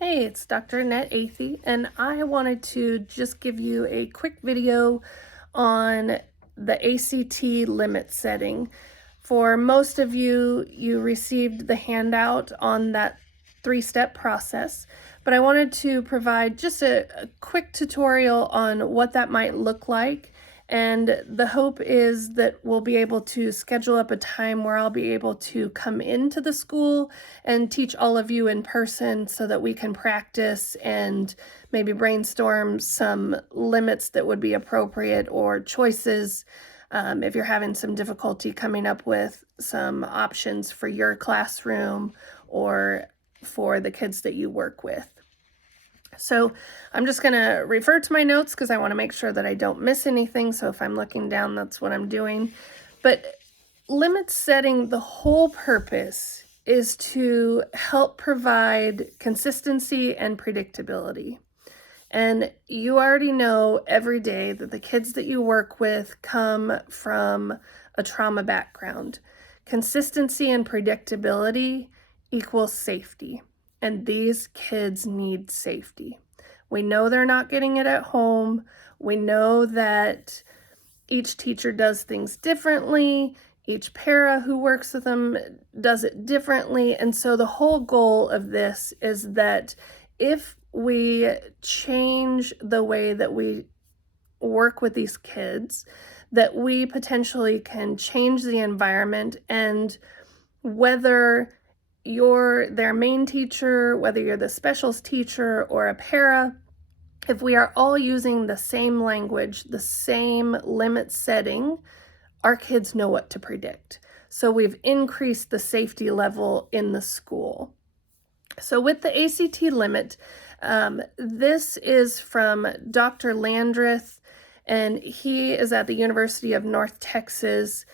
Hey, it's Dr. Annette Athey, and I wanted to just give you a quick video on the ACT limit setting. For most of you, you received the handout on that three-step process, but I wanted to provide just a quick tutorial on what that might look like. And the hope is that we'll be able to schedule up a time where I'll be able to come into the school and teach all of you in person so that we can practice and maybe brainstorm some limits that would be appropriate or choices if you're having some difficulty coming up with some options for your classroom or for the kids that you work with. So I'm just going to refer to my notes because I want to make sure that I don't miss anything. So if I'm looking down, that's what I'm doing. But limit setting, the whole purpose is to help provide consistency and predictability. And you already know every day that the kids that you work with come from a trauma background. Consistency and predictability equals safety. And these kids need safety. We know they're not getting it at home. We know that each teacher does things differently. Each para who works with them does it differently. And so the whole goal of this is that if we change the way that we work with these kids, that we potentially can change the environment. And whether you're their main teacher, whether you're the specials teacher or a para, if we are all using the same language, the same limit setting, our kids know what to predict. So we've increased the safety level in the school. So with the ACT limit, this is from Dr. Landreth, and he is at the University of North Texas.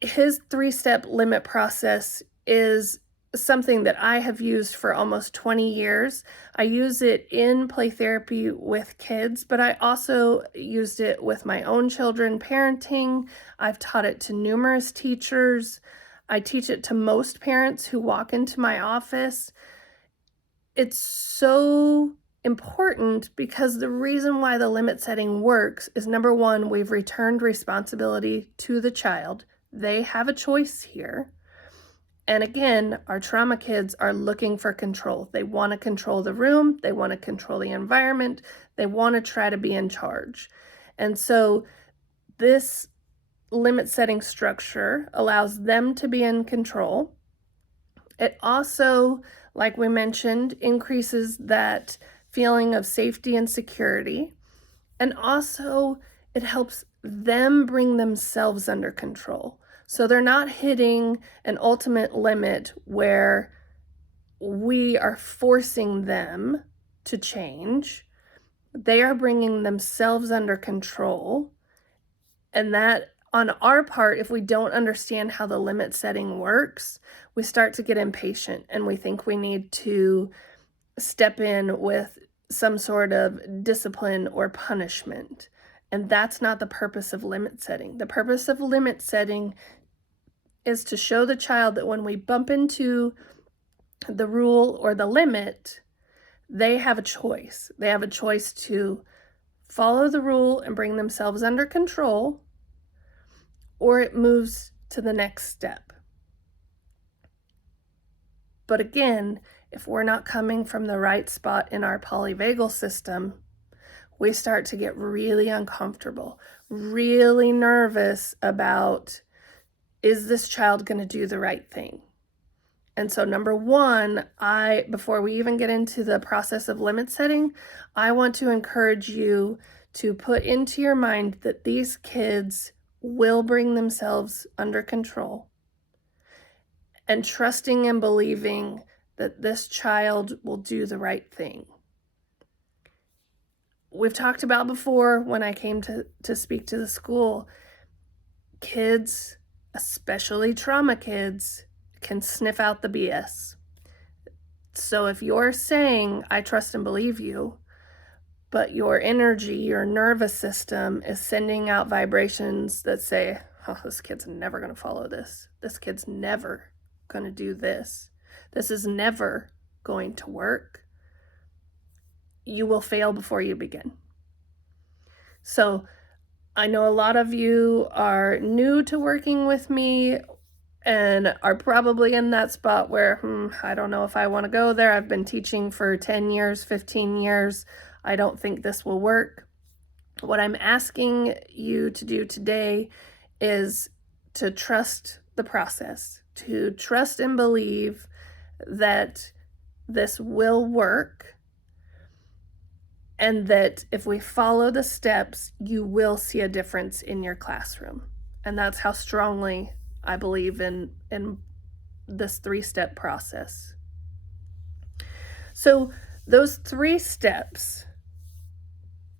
His three-step limit process is something that I have used for almost 20 years. I use it in play therapy with kids, but I also used it with my own children parenting. I've taught it to numerous teachers. I teach it to most parents who walk into my office. It's so important because the reason why the limit setting works is, number one, we've returned responsibility to the child. They have a choice here. And again, our trauma kids are looking for control. They want to control the room. They want to control the environment. They want to try to be in charge. And so this limit setting structure allows them to be in control. It also, like we mentioned, increases that feeling of safety and security. And also, it helps them bring themselves under control. So they're not hitting an ultimate limit where we are forcing them to change. They are bringing themselves under control. And that, on our part, if we don't understand how the limit setting works, we start to get impatient and we think we need to step in with some sort of discipline or punishment. And that's not the purpose of limit setting. The purpose of limit setting is to show the child that when we bump into the rule or the limit, they have a choice. They have a choice to follow the rule and bring themselves under control, or it moves to the next step. But again, if we're not coming from the right spot in our polyvagal system, we start to get really uncomfortable, really nervous about, is this child going to do the right thing? And so number one, before we even get into the process of limit setting, I want to encourage you to put into your mind that these kids will bring themselves under control, and trusting and believing that this child will do the right thing. We've talked about before when I came to speak to the school, kids, especially trauma kids, can sniff out the BS. So if you're saying, I trust and believe you, but your energy, your nervous system is sending out vibrations that say, oh, this kid's never going to follow this. This kid's never going to do this. This is never going to work. you will fail before you begin. So I know a lot of you are new to working with me and are probably in that spot where, I don't know if I want to go there. I've been teaching for 10 years, 15 years. I don't think this will work. What I'm asking you to do today is to trust the process, to trust and believe that this will work, and that if we follow the steps, you will see a difference in your classroom. And that's how strongly I believe in this 3-step process. So those 3 steps,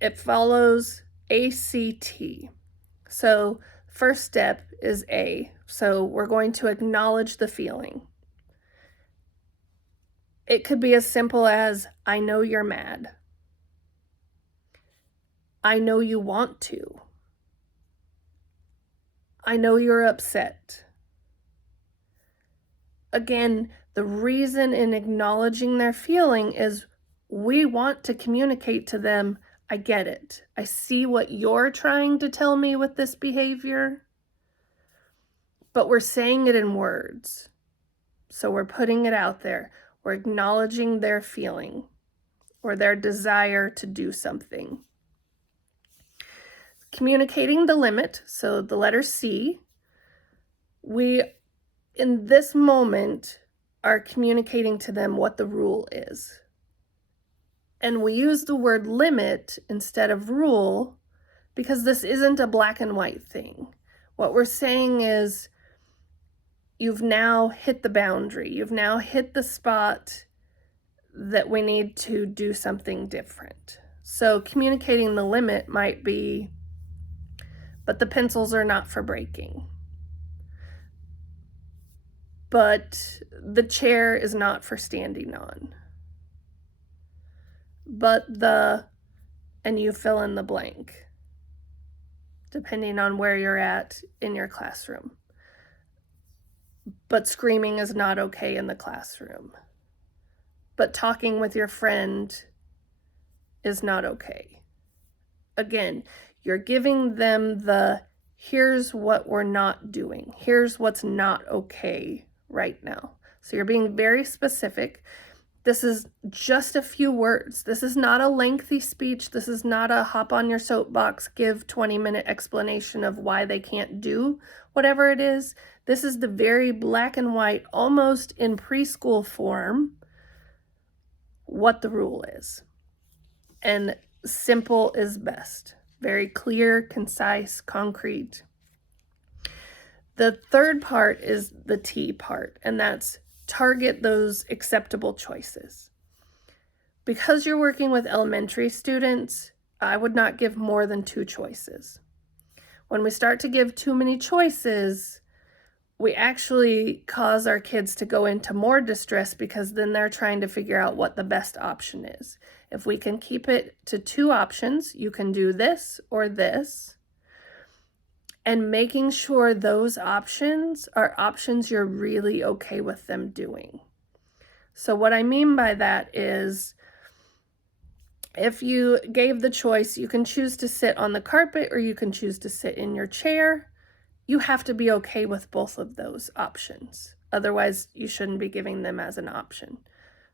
it follows ACT. So first step is A. So we're going to acknowledge the feeling. It could be as simple as, I know you're mad. I know you want to. I know you're upset. Again, the reason in acknowledging their feeling is we want to communicate to them, I get it. I see what you're trying to tell me with this behavior, but we're saying it in words. So we're putting it out there. We're acknowledging their feeling or their desire to do something. Communicating the limit, so the letter C, we, in this moment, are communicating to them what the rule is. And we use the word limit instead of rule because this isn't a black and white thing. What we're saying is, you've now hit the boundary. You've now hit the spot that we need to do something different. So communicating the limit might be, but the pencils are not for breaking. But the chair is not for standing on. But and you fill in the blank, depending on where you're at in your classroom. But screaming is not okay in the classroom. But talking with your friend is not okay. Again, you're giving them here's what we're not doing. Here's what's not okay right now. So you're being very specific. This is just a few words. This is not a lengthy speech. This is not a hop on your soapbox, give 20-minute explanation of why they can't do whatever it is. This is the very black and white, almost in preschool form, what the rule is. And simple is best. Very clear, concise, concrete. The third part is the T part, and that's target those acceptable choices. Because you're working with elementary students, I would not give more than 2 choices. When we start to give too many choices, we actually cause our kids to go into more distress because then they're trying to figure out what the best option is. If we can keep it to 2 options, you can do this or this, and making sure those options are options you're really okay with them doing. So what I mean by that is, if you gave the choice, you can choose to sit on the carpet or you can choose to sit in your chair. You have to be okay with both of those options. Otherwise, you shouldn't be giving them as an option.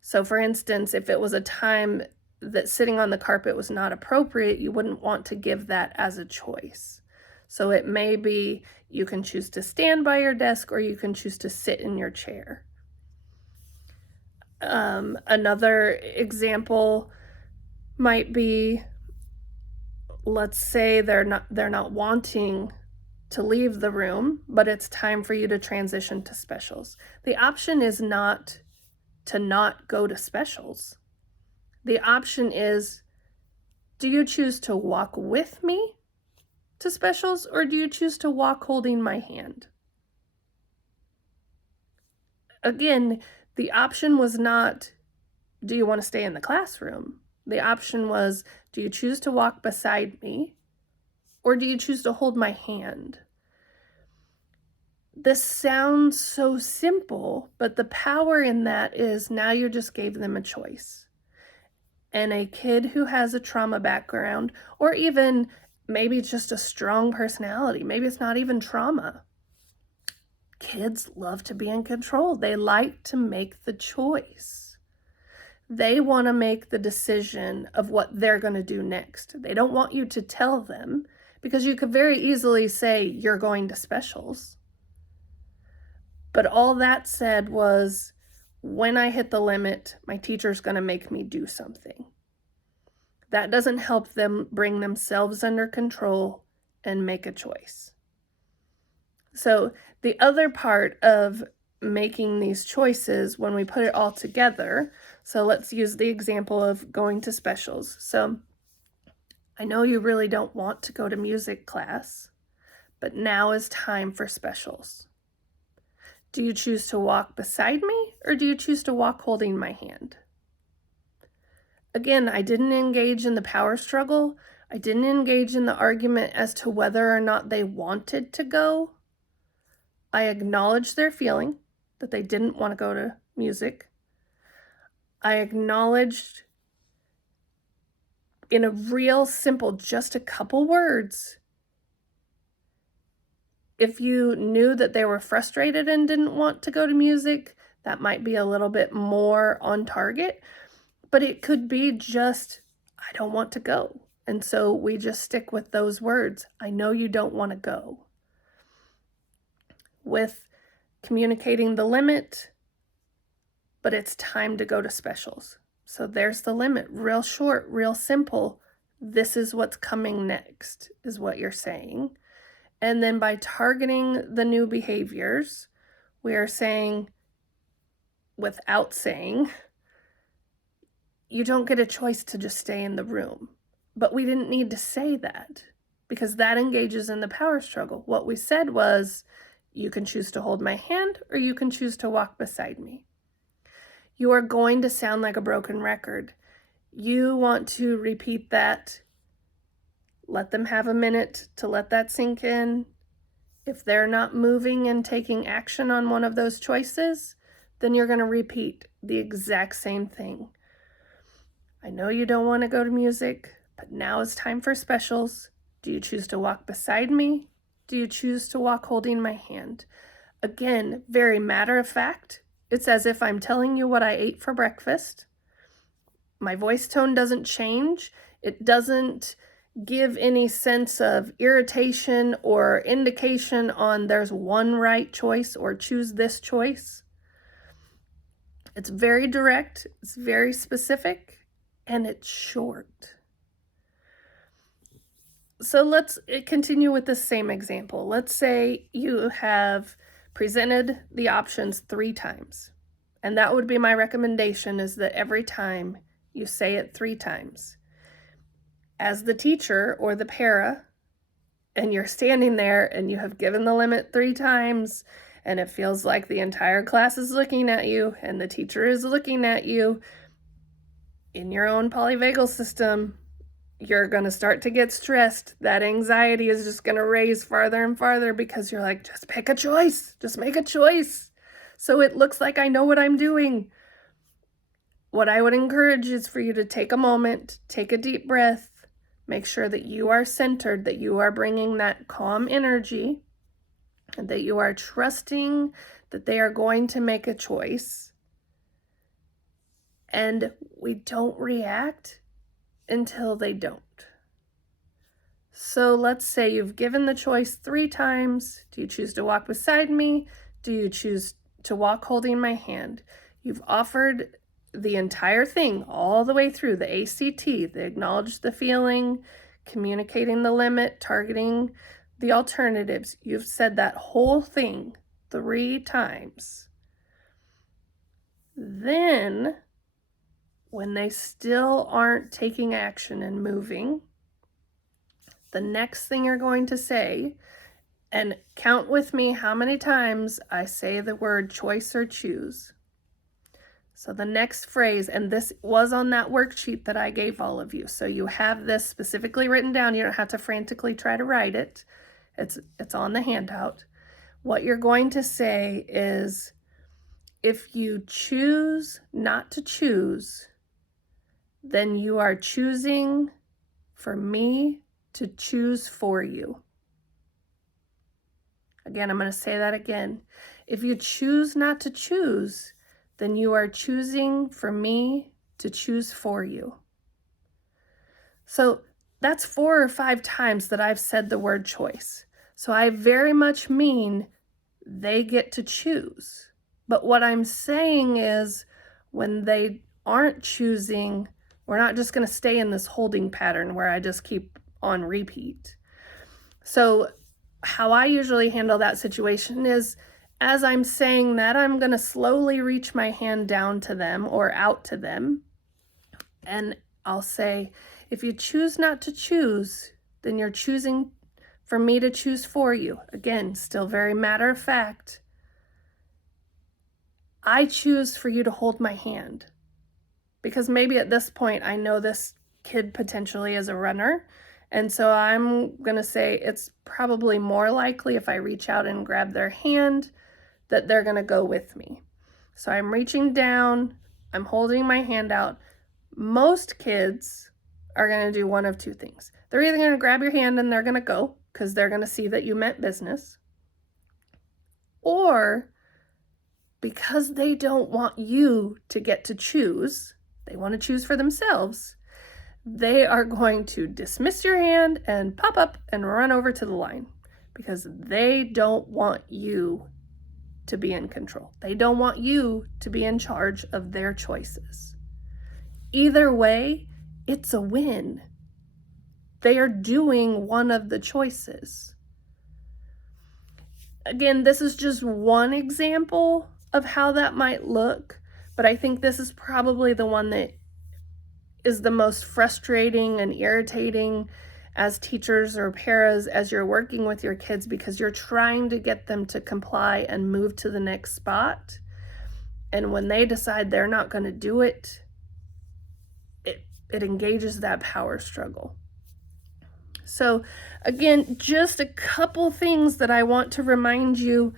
So for instance, if it was a time that sitting on the carpet was not appropriate, you wouldn't want to give that as a choice. So it may be you can choose to stand by your desk or you can choose to sit in your chair. Another example might be, let's say they're not wanting to leave the room, but it's time for you to transition to specials. The option is not to not go to specials. The option is, do you choose to walk with me to specials or do you choose to walk holding my hand? Again, the option was not, do you want to stay in the classroom? The option was, do you choose to walk beside me or do you choose to hold my hand? This sounds so simple, but the power in that is now you just gave them a choice. And a kid who has a trauma background, or even maybe just a strong personality, maybe it's not even trauma. Kids love to be in control. They like to make the choice. They want to make the decision of what they're going to do next. They don't want you to tell them, because you could very easily say you're going to specials. But all that said was, when I hit the limit, my teacher's going to make me do something. That doesn't help them bring themselves under control and make a choice. So the other part of making these choices, when we put it all together, so let's use the example of going to specials. So I know you really don't want to go to music class, but now is time for specials. Do you choose to walk beside me, or do you choose to walk holding my hand? Again, I didn't engage in the power struggle. I didn't engage in the argument as to whether or not they wanted to go. I acknowledged their feeling that they didn't want to go to music. I acknowledged in a real simple, just a couple words, if you knew that they were frustrated and didn't want to go to music, that might be a little bit more on target. But it could be just, I don't want to go. And so we just stick with those words. I know you don't want to go. With communicating the limit, but it's time to go to specials. So there's the limit, real short, real simple. This is what's coming next, is what you're saying. And then by targeting the new behaviors, we are saying, without saying, you don't get a choice to just stay in the room. But we didn't need to say that, because that engages in the power struggle. What we said was, you can choose to hold my hand, or you can choose to walk beside me. You are going to sound like a broken record. You want to repeat that. Let them have a minute to let that sink in. If they're not moving and taking action on one of those choices, then you're going to repeat the exact same thing. I know you don't want to go to music, but now is time for specials. Do you choose to walk beside me? Do you choose to walk holding my hand? Again, very matter of fact. It's as if I'm telling you what I ate for breakfast. My voice tone doesn't change. It doesn't give any sense of irritation or indication on there's one right choice or choose this choice. It's very direct, it's very specific, and it's short. So let's continue with the same example. Let's say you have presented the options 3 times. And that would be my recommendation, is that every time you say it 3 times. As the teacher or the para, and you're standing there and you have given the limit 3 times, and it feels like the entire class is looking at you and the teacher is looking at you, in your own polyvagal system, you're going to start to get stressed. That anxiety is just going to raise farther and farther, because you're like, just pick a choice. Just make a choice. So it looks like I know what I'm doing. What I would encourage is for you to take a moment, take a deep breath, make sure that you are centered, that you are bringing that calm energy, and that you are trusting that they are going to make a choice. And we don't react until they don't. So let's say you've given the choice 3 times. Do you choose to walk beside me? Do you choose to walk holding my hand? You've offered the entire thing all the way through the ACT, the acknowledge the feeling, communicating the limit, targeting the alternatives. You've said that whole thing 3 times. Then, when they still aren't taking action and moving, the next thing you're going to say, and count with me how many times I say the word choice or choose. So the next phrase, and this was on that worksheet that I gave all of you, so you have this specifically written down. You don't have to frantically try to write it. It's on the handout. What you're going to say is, if you choose not to choose, then you are choosing for me to choose for you. Again, I'm going to say that again. If you choose not to choose, then you are choosing for me to choose for you. So that's 4 or 5 times that I've said the word choice. So I very much mean they get to choose. But what I'm saying is when they aren't choosing, we're not just going to stay in this holding pattern where I just keep on repeat. So how I usually handle that situation is, as I'm saying that, I'm going to slowly reach my hand down to them or out to them. And I'll say, if you choose not to choose, then you're choosing for me to choose for you. Again, still very matter of fact. I choose for you to hold my hand. Because maybe at this point, I know this kid potentially is a runner. And so I'm going to say it's probably more likely if I reach out and grab their hand that they're going to go with me. So I'm reaching down, I'm holding my hand out. Most kids are going to do one of 2 things. They're either going to grab your hand and they're going to go because they're going to see that you meant business. Or because they don't want you to get to choose, they want to choose for themselves, they are going to dismiss your hand and pop up and run over to the line because they don't want you to be in control. They don't want you to be in charge of their choices. Either way, it's a win. They are doing one of the choices. Again, this is just one example of how that might look, but I think this is probably the one that is the most frustrating and irritating as teachers or paras as you're working with your kids, because you're trying to get them to comply and move to the next spot. And when they decide they're not going to do it, it engages that power struggle. So again, just a couple things that I want to remind you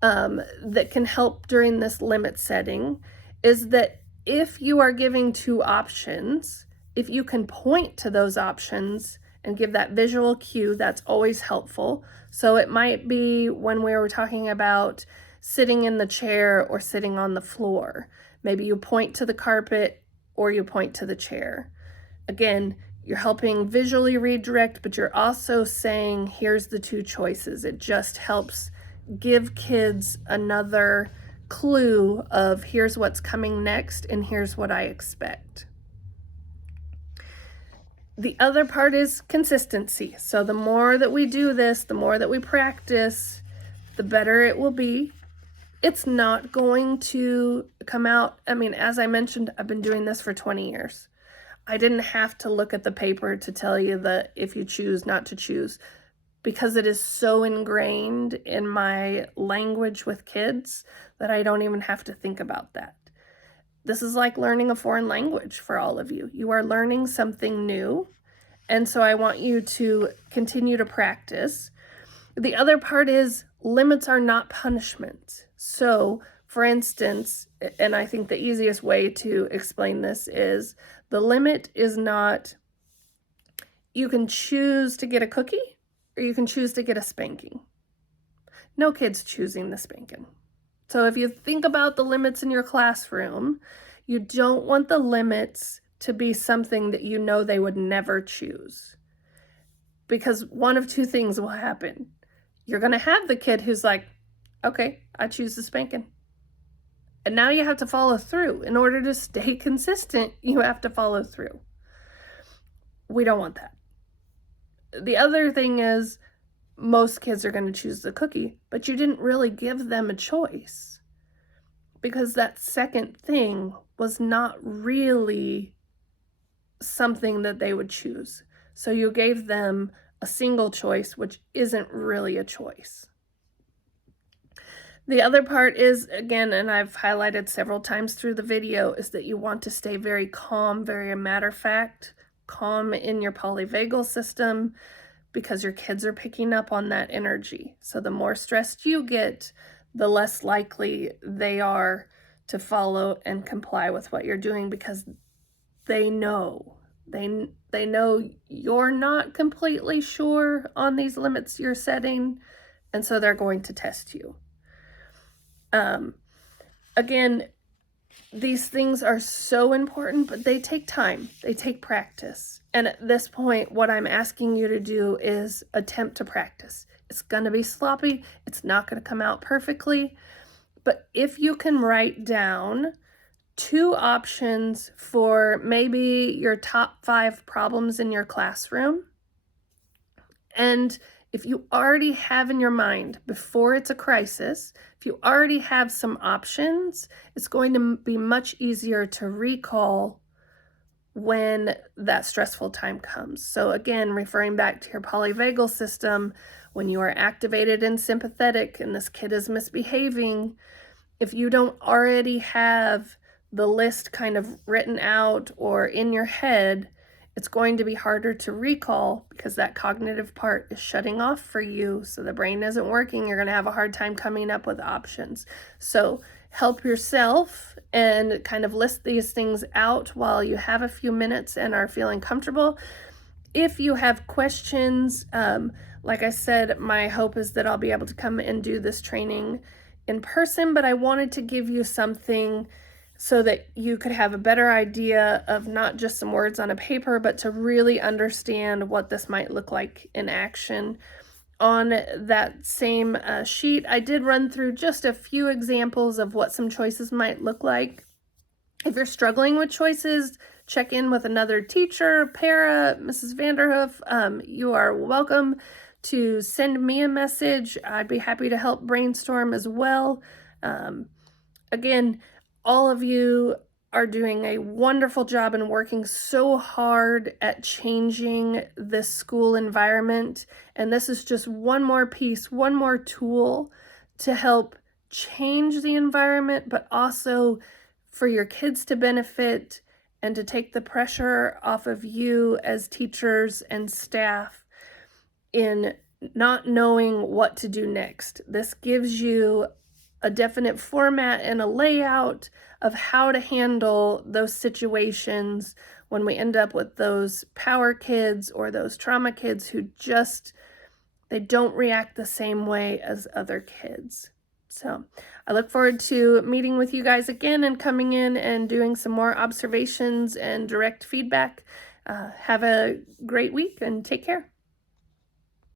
that can help during this limit setting is that if you are giving 2 options, if you can point to those options and give that visual cue, that's always helpful. So it might be when we were talking about sitting in the chair or sitting on the floor. Maybe you point to the carpet or you point to the chair. Again, you're helping visually redirect, but you're also saying, here's the 2 choices. It just helps give kids another clue of here's what's coming next and here's what I expect. The other part is consistency. So the more that we do this, the more that we practice, the better it will be. It's not going to come out. I mean, as I mentioned, I've been doing this for 20 years. I didn't have to look at the paper to tell you that if you choose not to choose, because it is so ingrained in my language with kids that I don't even have to think about that. This is like learning a foreign language for all of you. You are learning something new, and so I want you to continue to practice. The other part is limits are not punishment. So, for instance, and I think the easiest way to explain this is the limit is not you can choose to get a cookie or you can choose to get a spanking. No kid's choosing the spanking. So if you think about the limits in your classroom, you don't want the limits to be something that you know they would never choose. Because one of 2 things will happen. You're going to have the kid who's like, okay, I choose the spanking. And now you have to follow through. In order to stay consistent, you have to follow through. We don't want that. The other thing is most kids are going to choose the cookie, but you didn't really give them a choice because that second thing was not really something that they would choose. So you gave them a single choice, which isn't really a choice. The other part is, again, and I've highlighted several times through the video, is that you want to stay very calm, very matter of fact, calm in your polyvagal system, because your kids are picking up on that energy. So the more stressed you get, the less likely they are to follow and comply with what you're doing, because they know. They know you're not completely sure on these limits you're setting, and so they're going to test you. Again, these things are so important, but they take time. They take practice. And at this point, what I'm asking you to do is attempt to practice. It's going to be sloppy. It's not going to come out perfectly. But if you can write down 2 options for maybe your top 5 problems in your classroom, and if you already have in your mind, before it's a crisis, if you already have some options, it's going to be much easier to recall when that stressful time comes. So again, referring back to your polyvagal system, when you are activated and sympathetic and this kid is misbehaving, if you don't already have the list kind of written out or in your head, it's going to be harder to recall because that cognitive part is shutting off for you. So the brain isn't working. You're going to have a hard time coming up with options. So help yourself and kind of list these things out while you have a few minutes and are feeling comfortable. If you have questions, like I said, my hope is that I'll be able to come and do this training in person, but I wanted to give you something so that you could have a better idea of not just some words on a paper, but to really understand what this might look like in action. On that same sheet, I did run through just a few examples of what some choices might look like. If you're struggling with choices, check in with another teacher, para, Mrs. Vanderhoof. You are welcome to send me a message. I'd be happy to help brainstorm as well. Again, all of you are doing a wonderful job and working so hard at changing this school environment. And this is just one more piece, one more tool to help change the environment, but also for your kids to benefit and to take the pressure off of you as teachers and staff in not knowing what to do next. This gives you a definite format and a layout of how to handle those situations when we end up with those power kids or those trauma kids who just, they don't react the same way as other kids. So I look forward to meeting with you guys again and coming in and doing some more observations and direct feedback. Have a great week and take care.